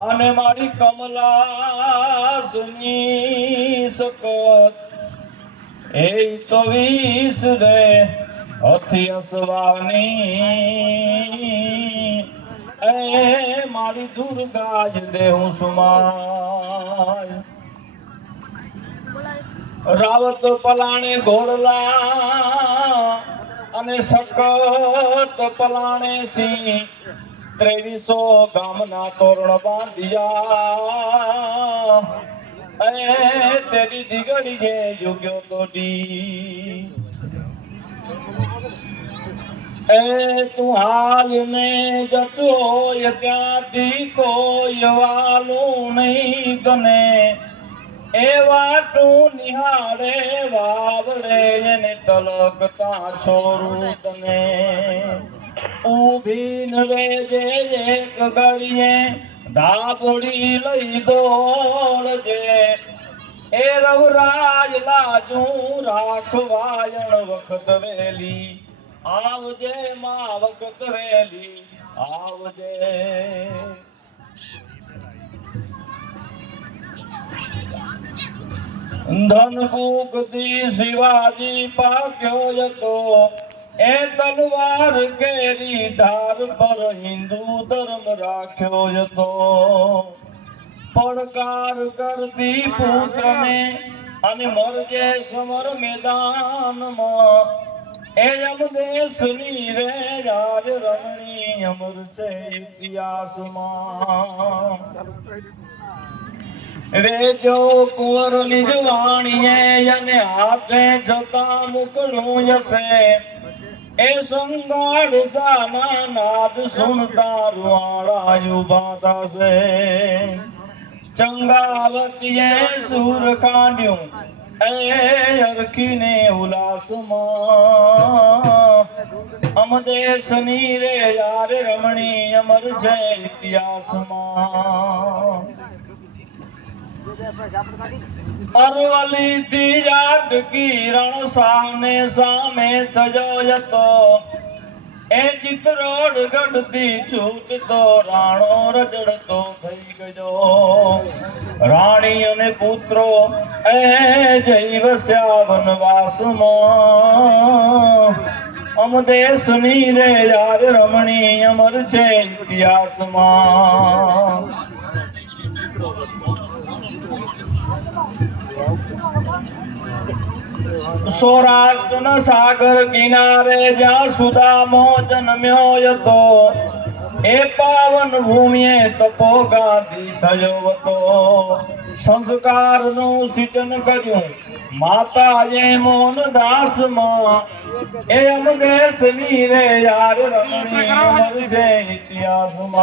અને મારી કમલાસની સકત એ તો વીસ રે અથી હસવાની એ મારી દુર્ગા જ દેવું સુમાય રાવત પલાણે ઘોડલા અને સકત પલાણે સિંહ 2300 ગામના તોરણ બાંધ્યા એ તેરી દીગડી જે જોગ્યો તો ડી એ તું હાલ ને જતો ત્યાંથી કોઈ વાલું નહીં કને એ વાટું નિહાળે વાવડે એને તલકતા છોરું તને ઊભી રે જે એક ઘડીએ ધાબડી લઈ દોડજે એ રવરાજ લાજુ રાખવાયણ વખત વેલી આવજે માં વખત વેલી આવજે ધનકુકથી શિવાજી પાક્યો જતો એ તલવાર કેરી ધાર પર હિન્દુ ધર્મ રાખ્યો જતો પડકાર કરતી પુત્રને અને મરજે સમર મેદાનમાં એ યમદેશની રે રાજ રમણી અમર છે ઇતિહાસમાં રેજો કુંવર નિજ વાણીએ અને હાથે જતા મુકડું જશે એ સંગાડ સાના નાદ સુનતા રૂવાડા ઉભા થશે ચંગાવતીએ સુર કાઢ્યું એ અરખીને ઉલ્લાસમાં અમદેશની રે યાર રમણી અમર છે ઇતિહાસમાં અરવલી થી જાટકી રણ સામે સામે થજો જતો એ ચિત્રોડ ગઢથી છૂટતો રાણો રજડતો થઈ ગયો રાણી અને પુત્રો એ જઈ વસ્યા વનવાસમાં અમદેશની રે યાર રમણી અમર છે ઇતિહાસમાં સૌરાષ્ટ્રના સાગર કિનારે જ્યાં સુદામો જન્મ્યો હતો એ પાવન ભૂમિએ તપો ગાંધી થયો હતો સંસ્કારનું સિંચન કર્યું માતાએ મોહનદાસમાં એ અમદેશની રે યાર રમણી અમર છે ઇતિહાસમાં